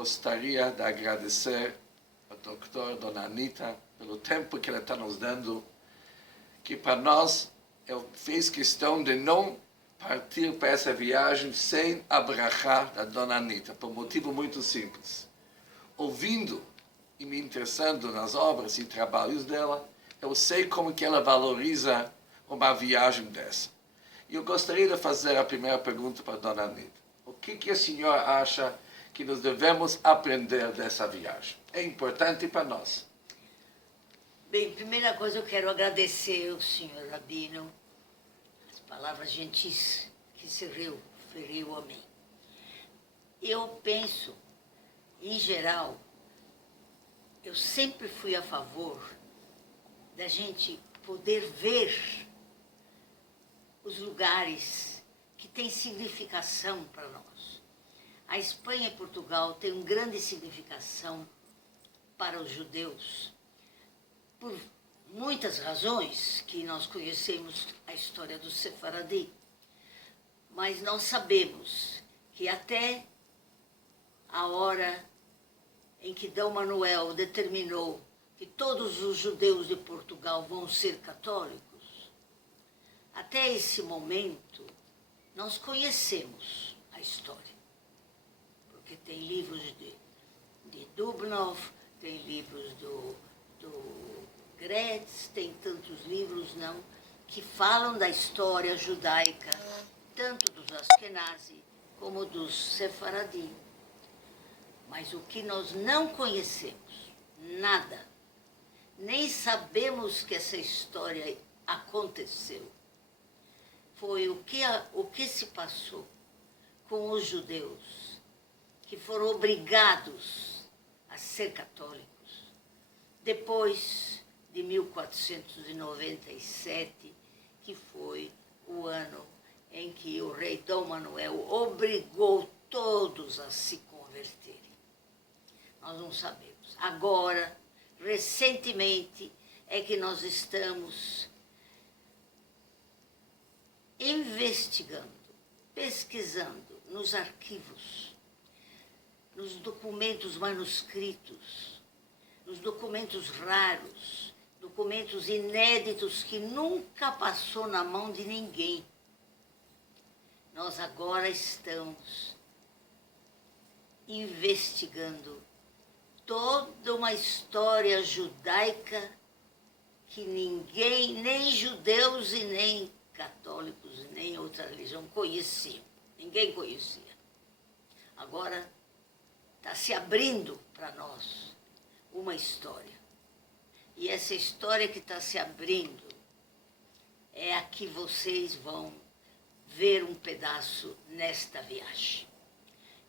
gostaria de agradecer ao Dr. Dona Anita pelo tempo que ela está nos dando, que para nós ele fez questão de não partir para essa viagem sem abraçar a Dona Anita, por um motivo muito simples. Ouvindo e me interessando nas obras e trabalhos dela, eu sei como que ela valoriza uma viagem dessa. E eu gostaria de fazer a primeira pergunta para a Dona Anita. O que a senhora acha que nós devemos aprender dessa viagem? É importante para nós. Bem, primeira coisa eu quero agradecer ao senhor Rabino, as palavras gentis que se referiu a mim. Eu penso, em geral, eu sempre fui a favor da gente poder ver os lugares que têm significação para nós. A Espanha e Portugal têm uma grande significação para os judeus, por muitas razões que nós conhecemos a história do Sefaradi. Mas nós sabemos que até a hora em que D. Manuel determinou que todos os judeus de Portugal vão ser católicos, até esse momento nós conhecemos a história. Porque tem livros de Dubnov, tem livros do Gretz, tem tantos livros não, que falam da história judaica, tanto dos Ashkenazi como dos Sefaradi. Mas o que nós não conhecemos, nada, nem sabemos que essa história aconteceu, foi o que se passou com os judeus, que foram obrigados a ser católicos, depois de 1497, que foi o ano em que o rei Dom Manuel obrigou todos a se converterem. Nós não sabemos. Agora, recentemente, é que nós estamos investigando, pesquisando nos arquivos, nos documentos manuscritos, nos documentos raros, documentos inéditos que nunca passou na mão de ninguém. Nós agora estamos investigando toda uma história judaica que ninguém, nem judeus e nem católicos, e nem outra religião conheciam. Ninguém conhecia. Agora está se abrindo para nós uma história. E essa história que está se abrindo é a que vocês vão ver um pedaço nesta viagem.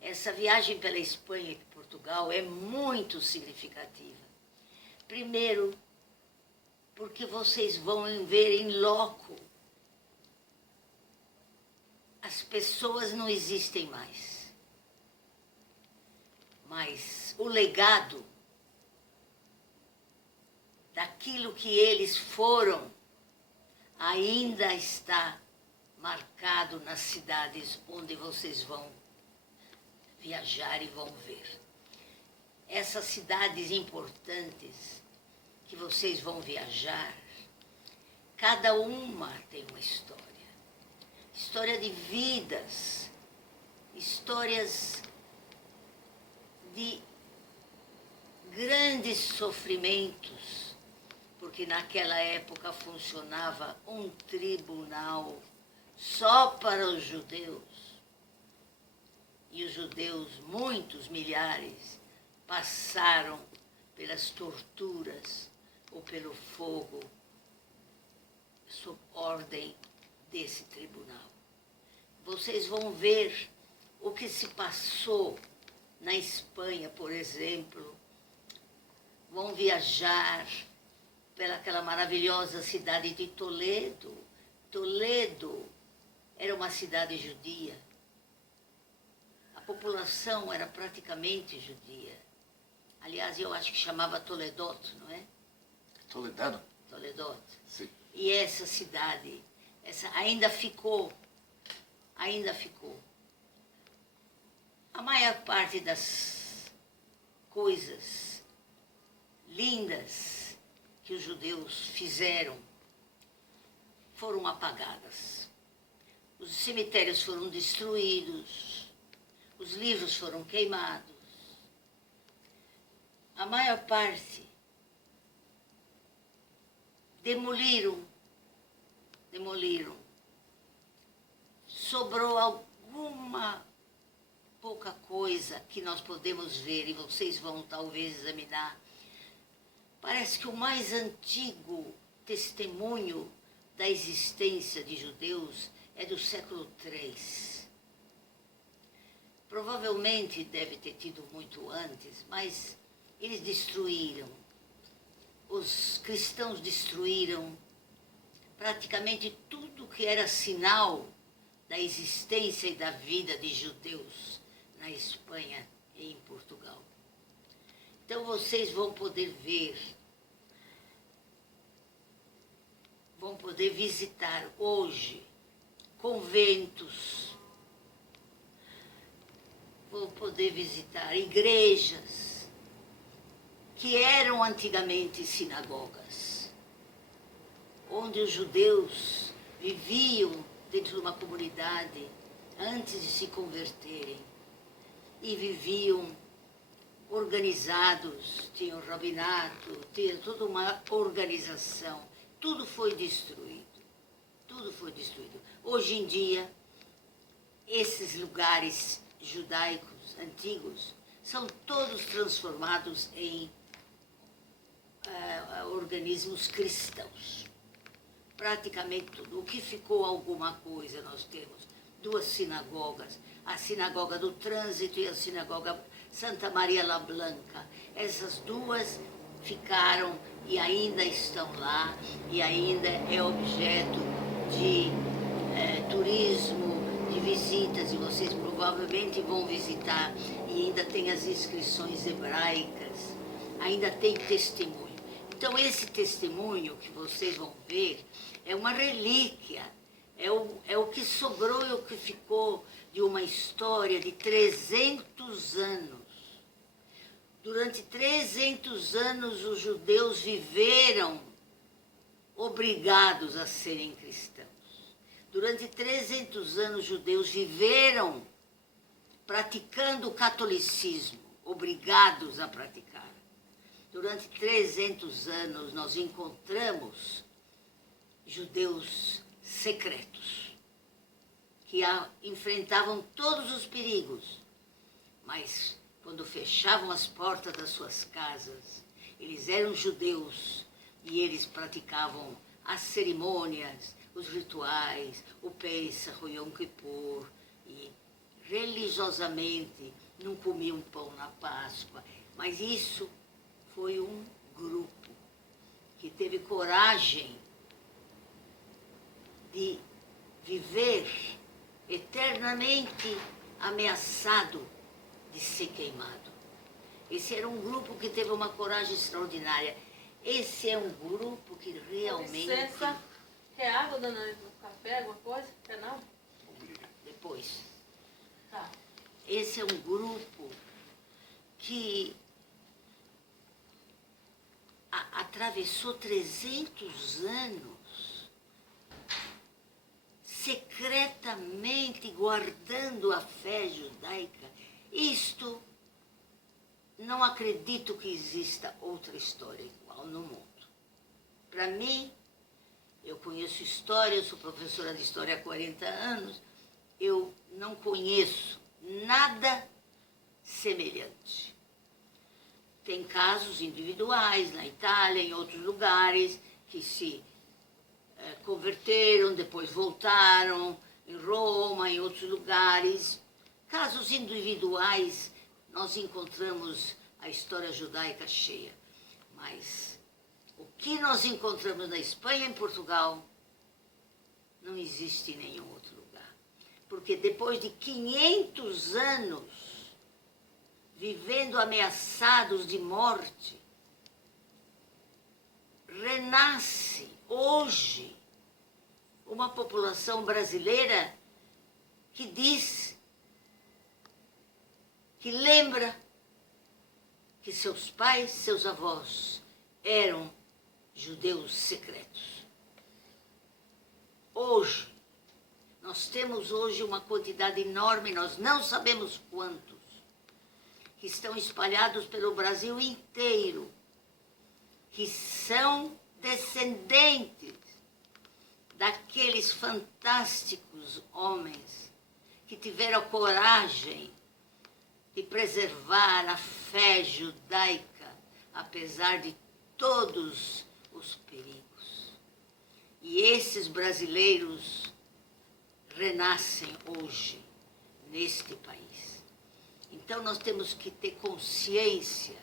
Essa viagem pela Espanha e Portugal é muito significativa. Primeiro, porque vocês vão ver em loco. As pessoas não existem mais. Mas o legado daquilo que eles foram ainda está marcado nas cidades onde vocês vão viajar e vão ver. Essas cidades importantes que vocês vão viajar, cada uma tem uma história. História de vidas, histórias de grandes sofrimentos, porque naquela época funcionava um tribunal só para os judeus. E os judeus, muitos milhares, passaram pelas torturas ou pelo fogo sob ordem desse tribunal. Vocês vão ver o que se passou na Espanha, por exemplo. Vão viajar pelaquela maravilhosa cidade de Toledo. Toledo era uma cidade judia. A população era praticamente judia. Aliás, eu acho que chamava Toledot, não é? Toledano? Toledot. Sim. E essa cidade, ainda ficou. A maior parte das coisas lindas que os judeus fizeram foram apagadas. Os cemitérios foram destruídos, os livros foram queimados. A maior parte demoliram. Sobrou alguma pouca coisa que nós podemos ver, e vocês vão talvez examinar. Parece que o mais antigo testemunho da existência de judeus é do século III. Provavelmente deve ter tido muito antes, mas eles destruíram. Os cristãos destruíram praticamente tudo que era sinal da existência e da vida de judeus na Espanha e em Portugal. Então vocês vão poder ver, vão poder visitar hoje conventos, vão poder visitar igrejas que eram antigamente sinagogas, onde os judeus viviam dentro de uma comunidade antes de se converterem e viviam organizados, tinham rabinato, tinha toda uma organização. Tudo foi destruído. Tudo foi destruído. Hoje em dia, esses lugares judaicos antigos são todos transformados em organismos cristãos. Praticamente tudo. O que ficou alguma coisa, nós temos 2 sinagogas, a Sinagoga do Trânsito e a Sinagoga Santa Maria la Blanca. Essas 2 ficaram e ainda estão lá, e ainda é objeto de turismo, de visitas, e vocês provavelmente vão visitar, e ainda tem as inscrições hebraicas, ainda tem testemunho. Então esse testemunho que vocês vão ver é uma relíquia, é o que sobrou e o que ficou de uma história de 300 anos. Durante 300 anos os judeus viveram obrigados a serem cristãos. Durante 300 anos os judeus viveram praticando o catolicismo, obrigados a praticar. Durante 300 anos nós encontramos judeus secretos, que enfrentavam todos os perigos, mas quando fechavam as portas das suas casas, eles eram judeus e eles praticavam as cerimônias, os rituais, o Pesach, o Yom Kippur, e religiosamente não comiam pão na Páscoa. Mas isso foi um grupo que teve coragem de viver eternamente ameaçado de ser queimado. Esse era um grupo que teve uma coragem extraordinária. Esse é um grupo que realmente... Com licença, quer água, dona Ana, no café, alguma coisa? Quer não? Depois. Tá. Esse é um grupo que atravessou 300 anos secretamente guardando a fé judaica. Isto, não acredito que exista outra história igual no mundo. Para mim, eu conheço história, eu sou professora de história há 40 anos, eu não conheço nada semelhante. Tem casos individuais na Itália, em outros lugares, que se converteram, depois voltaram, em Roma, em outros lugares. Casos individuais, nós encontramos a história judaica cheia. Mas o que nós encontramos na Espanha e em Portugal não existe em nenhum outro lugar. Porque depois de 500 anos vivendo ameaçados de morte, renasce hoje uma população brasileira que diz, que lembra, que seus pais, seus avós eram judeus secretos. Hoje, nós temos hoje uma quantidade enorme, nós não sabemos quantos, que estão espalhados pelo Brasil inteiro, que são descendentes daqueles fantásticos homens que tiveram a coragem de preservar a fé judaica, apesar de todos os perigos. E esses brasileiros renascem hoje neste país. Então nós temos que ter consciência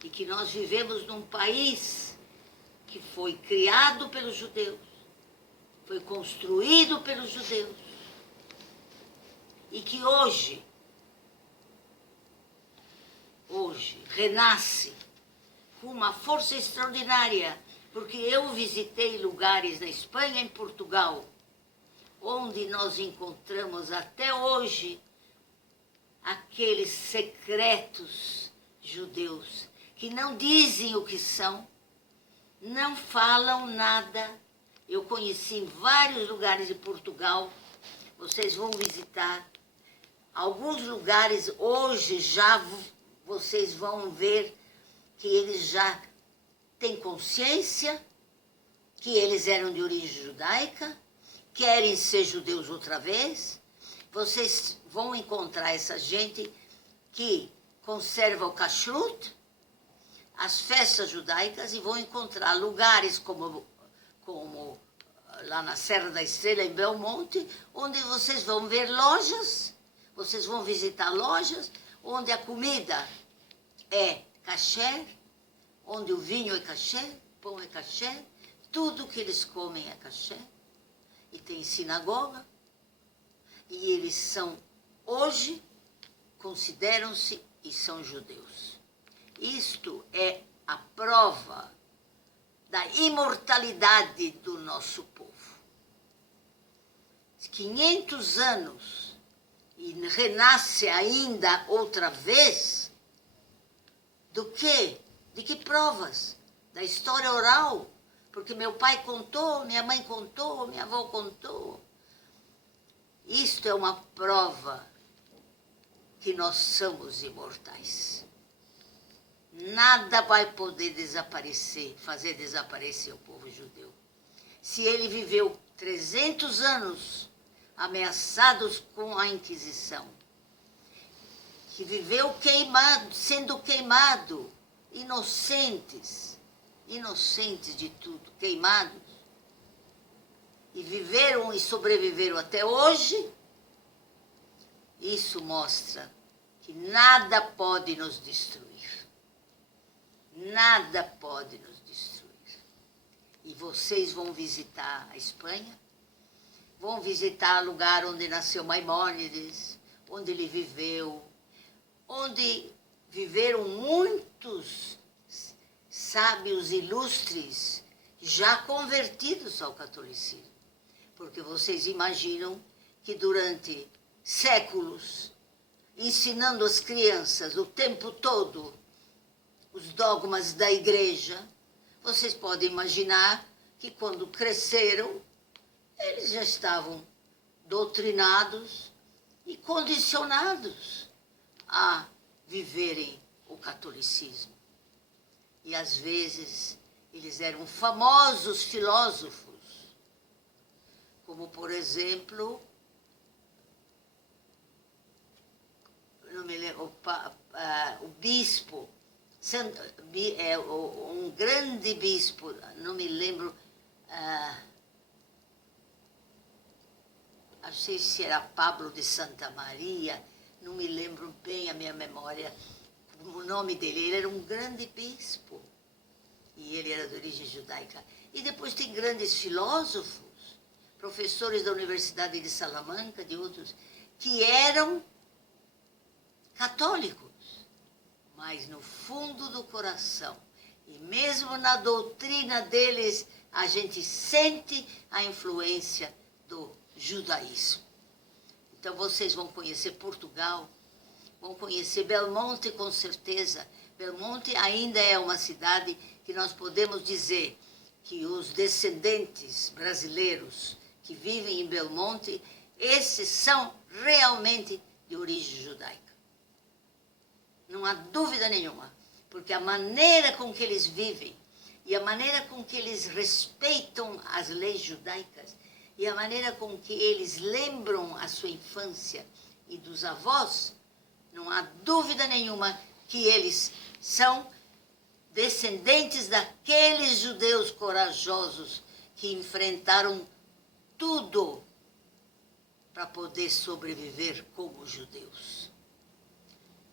de que nós vivemos num país que foi criado pelos judeus, foi construído pelos judeus, e que hoje renasce com uma força extraordinária, porque eu visitei lugares na Espanha e em Portugal, onde nós encontramos até hoje aqueles secretos judeus que não dizem o que são, não falam nada. Eu conheci em vários lugares de Portugal, vocês vão visitar. Alguns lugares hoje já vocês vão ver que eles já têm consciência que eles eram de origem judaica, querem ser judeus outra vez. Vocês vão encontrar essa gente que conserva o kashrut, as festas judaicas, e vão encontrar lugares como lá na Serra da Estrela, em Belmonte, onde vocês vão ver lojas, vocês vão visitar lojas, onde a comida é kasher, onde o vinho é kasher, pão é kasher, tudo que eles comem é kasher, e tem sinagoga, e eles são, hoje, consideram-se e são judeus. Isto é a prova da imortalidade do nosso povo. 500 anos e renasce ainda outra vez, do quê? De que provas? Da história oral, porque meu pai contou, minha mãe contou, minha avó contou. Isto é uma prova que nós somos imortais. Nada vai poder fazer desaparecer o povo judeu. Se ele viveu 300 anos ameaçados com a Inquisição, que viveu sendo queimado, inocentes de tudo, queimados, e viveram e sobreviveram até hoje, isso mostra que nada pode nos destruir. Nada pode nos destruir. E vocês vão visitar a Espanha, vão visitar o lugar onde nasceu Maimônides, onde ele viveu, onde viveram muitos sábios ilustres já convertidos ao catolicismo. Porque vocês imaginam que durante séculos, ensinando as crianças o tempo todo os dogmas da igreja, vocês podem imaginar que quando cresceram, eles já estavam doutrinados e condicionados a viverem o catolicismo. E às vezes eles eram famosos filósofos, como por exemplo, não me lembro, o bispo, um grande bispo, não me lembro, achei se era Pablo de Santa Maria, não me lembro bem a minha memória, o nome dele. Ele era um grande bispo e ele era de origem judaica. E depois tem grandes filósofos, professores da Universidade de Salamanca, de outros, que eram católicos, mas no fundo do coração, e mesmo na doutrina deles, a gente sente a influência do judaísmo. Então vocês vão conhecer Portugal, vão conhecer Belmonte com certeza. Belmonte ainda é uma cidade que nós podemos dizer que os descendentes brasileiros que vivem em Belmonte, esses são realmente de origem judaica. Não há dúvida nenhuma, porque a maneira com que eles vivem e a maneira com que eles respeitam as leis judaicas e a maneira com que eles lembram a sua infância e dos avós, não há dúvida nenhuma que eles são descendentes daqueles judeus corajosos que enfrentaram tudo para poder sobreviver como judeus.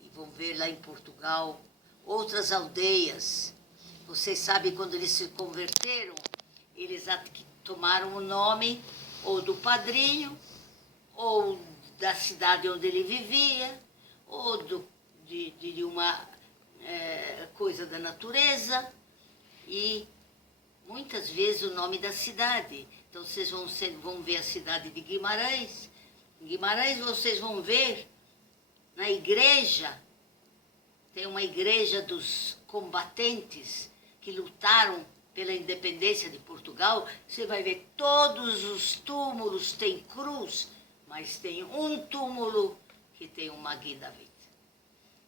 E vão ver lá em Portugal outras aldeias. Vocês sabem, quando eles se converteram, eles tomaram o nome ou do padrinho, ou da cidade onde ele vivia, ou de uma coisa da natureza, e muitas vezes o nome da cidade. Então vocês vão ver a cidade de Guimarães. Em Guimarães vocês vão ver na igreja, tem uma igreja dos combatentes que lutaram pela independência de Portugal. Você vai ver todos os túmulos têm cruz, mas tem um túmulo que tem um Magui David.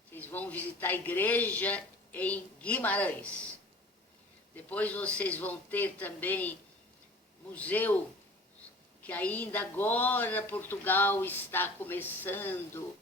Vocês vão visitar a igreja em Guimarães. Depois vocês vão ter também museu, que ainda agora Portugal está começando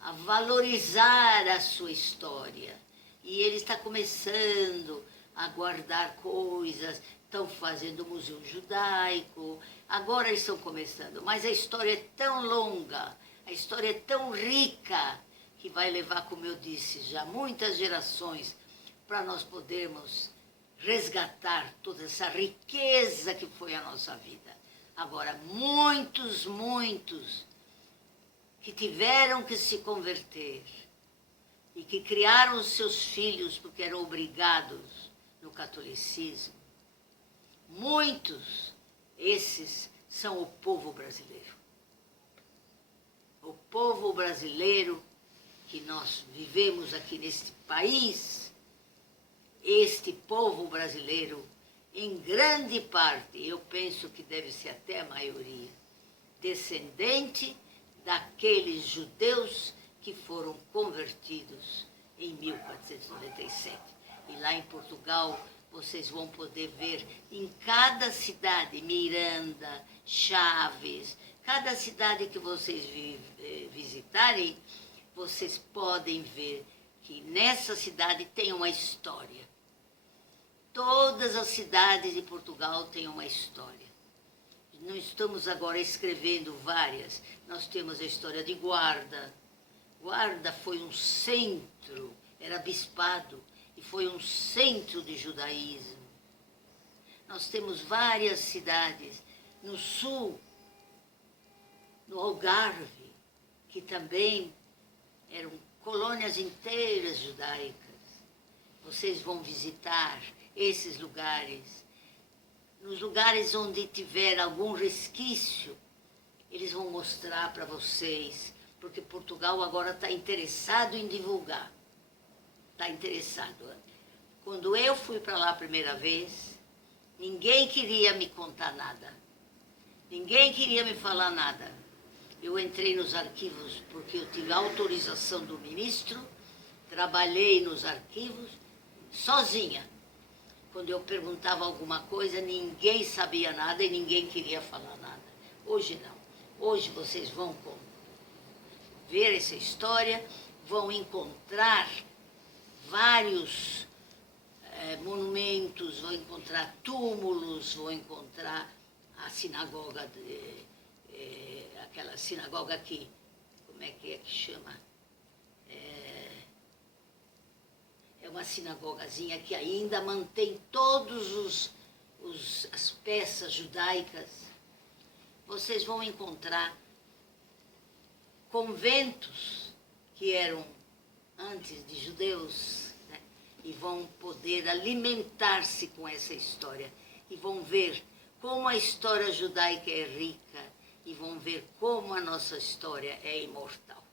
a valorizar a sua história. E ele está começando a guardar coisas, estão fazendo o Museu Judaico, agora eles estão começando. Mas a história é tão longa, a história é tão rica, que vai levar, como eu disse, já muitas gerações para nós podermos resgatar toda essa riqueza que foi a nossa vida. Agora, muitos que tiveram que se converter e que criaram os seus filhos porque eram obrigados no catolicismo, muitos, esses são o povo brasileiro. O povo brasileiro que nós vivemos aqui neste país, este povo brasileiro, em grande parte, eu penso que deve ser até a maioria, descendente daqueles judeus que foram convertidos em 1497. E lá em Portugal, vocês vão poder ver em cada cidade, Miranda, Chaves, cada cidade que vocês visitarem, vocês podem ver que nessa cidade tem uma história. Todas as cidades de Portugal têm uma história. Não estamos agora escrevendo várias. Nós temos a história de Guarda. Guarda foi um centro, era bispado, e foi um centro de judaísmo. Nós temos várias cidades no sul, no Algarve, que também eram colônias inteiras judaicas. Vocês vão visitar esses lugares. Nos lugares onde tiver algum resquício, eles vão mostrar para vocês, porque Portugal agora está interessado em divulgar. Está interessado. Quando eu fui para lá a primeira vez, ninguém queria me contar nada. Ninguém queria me falar nada. Eu entrei nos arquivos porque eu tive autorização do ministro, trabalhei nos arquivos sozinha. Quando eu perguntava alguma coisa, ninguém sabia nada e ninguém queria falar nada. Hoje não. Hoje vocês vão ver essa história, vão encontrar vários monumentos, vão encontrar túmulos, vão encontrar a sinagoga, aquela sinagoga que, como é que chama? É uma sinagogazinha que ainda mantém todos as peças judaicas. Vocês vão encontrar conventos que eram antes de judeus, né? E vão poder alimentar-se com essa história. E vão ver como a história judaica é rica e vão ver como a nossa história é imortal.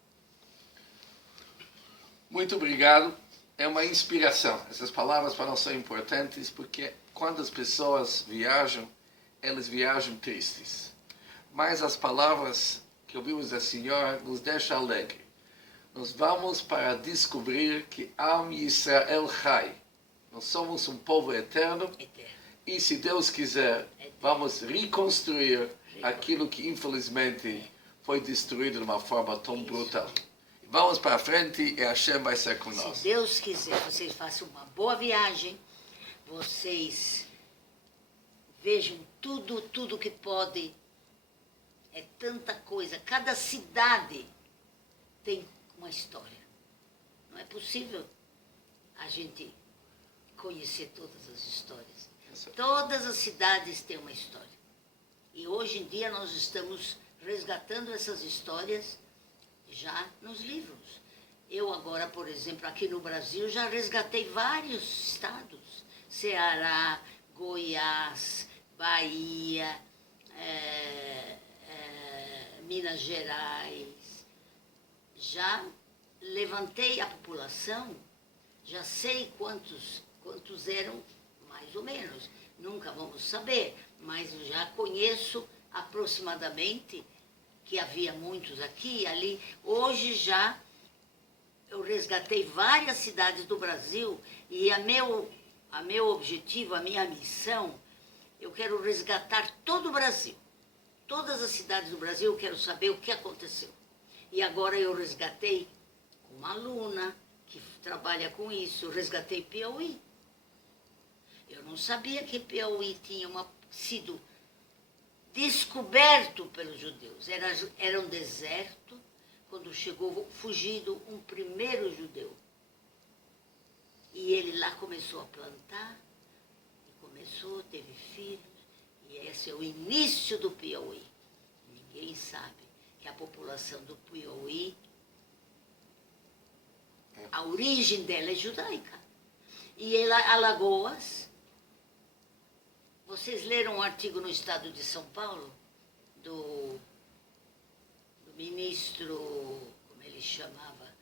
Muito obrigado. é uma inspiração. Essas palavras para nós são importantes porque quando as pessoas viajam, elas viajam tristes. Mas as palavras que ouvimos da Senhora nos deixam alegres. Nós vamos para descobrir que Am Yisrael Chai. Nós somos um povo eterno. E se Deus quiser, vamos reconstruir aquilo que infelizmente foi destruído de uma forma tão brutal. Vamos para frente e Hashem vai ser com nós. Se Deus quiser, vocês façam uma boa viagem, vocês vejam tudo que pode. É tanta coisa. Cada cidade tem uma história. Não é possível a gente conhecer todas as histórias. Todas as cidades têm uma história. E hoje em dia nós estamos resgatando essas histórias já nos livros. Eu agora, por exemplo, aqui no Brasil, já resgatei vários estados. Ceará, Goiás, Bahia, Minas Gerais. Já levantei a população, já sei quantos eram, mais ou menos. Nunca vamos saber, mas já conheço aproximadamente que havia muitos aqui e ali. Hoje já eu resgatei várias cidades do Brasil e a meu objetivo, a minha missão, eu quero resgatar todo o Brasil. Todas as cidades do Brasil, eu quero saber o que aconteceu. E agora eu resgatei uma aluna que trabalha com isso, eu resgatei Piauí. Eu não sabia que Piauí tinha sido descoberto pelos judeus. Era um deserto, quando chegou fugido um primeiro judeu. E ele lá começou a plantar, teve filhos, e esse é o início do Piauí. Ninguém sabe que a população do Piauí, a origem dela é judaica. E Alagoas, vocês leram um artigo no Estado de São Paulo, do ministro, como ele chamava,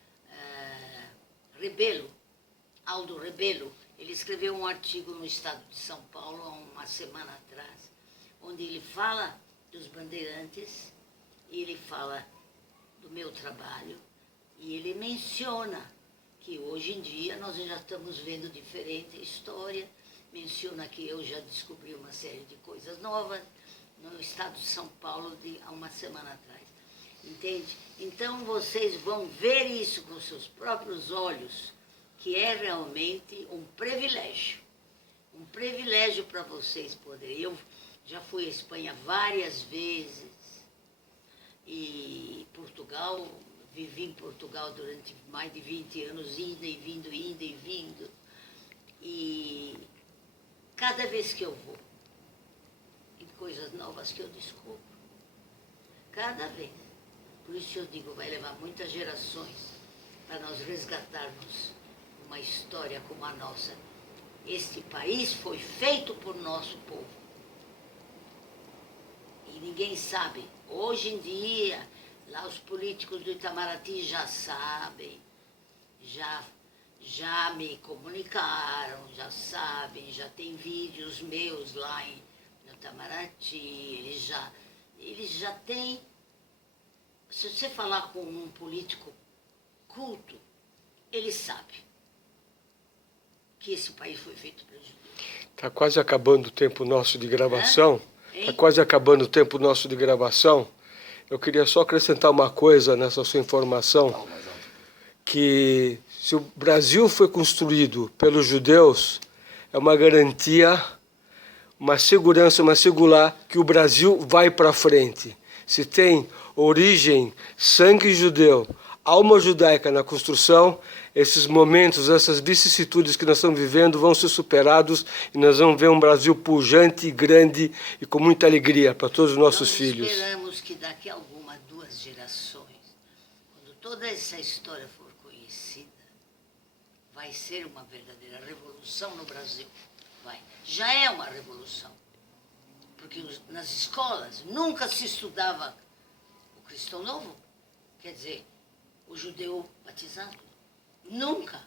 Rebelo, Aldo Rebelo. Ele escreveu um artigo no Estado de São Paulo há uma semana atrás, onde ele fala dos bandeirantes, e ele fala do meu trabalho, e ele menciona que hoje em dia nós já estamos vendo diferente história, menciona que eu já descobri uma série de coisas novas no Estado de São Paulo há uma semana atrás. Entende? Então vocês vão ver isso com seus próprios olhos, que é realmente um privilégio para vocês poderem. Eu já fui à Espanha várias vezes, e Portugal, vivi em Portugal durante mais de 20 anos, indo e vindo, e cada vez que eu vou, tem coisas novas que eu descubro, cada vez. Por isso eu digo, vai levar muitas gerações para nós resgatarmos uma história como a nossa. Este país foi feito por nosso povo. E ninguém sabe. Hoje em dia, lá os políticos do Itamaraty já sabem, já me comunicaram, já sabem, já tem vídeos meus lá no Itamaraty, eles já têm. Se você falar com um político culto, ele sabe que esse país foi feito pelos judeus. Está quase acabando o tempo nosso de gravação. Está quase acabando o tempo nosso de gravação. Eu queria só acrescentar uma coisa nessa sua informação, que se o Brasil foi construído pelos judeus, é uma garantia, uma segurança, uma singular, que o Brasil vai para frente. Se tem origem, sangue judeu, alma judaica na construção, esses momentos, essas vicissitudes que nós estamos vivendo vão ser superados e nós vamos ver um Brasil pujante, grande e com muita alegria para todos os nossos filhos. Esperamos que daqui a duas gerações, quando toda essa história for conhecida, vai ser uma verdadeira revolução no Brasil. Já é uma revolução. Porque nas escolas nunca se estudava o cristão novo, quer dizer, o judeu batizado. Nunca.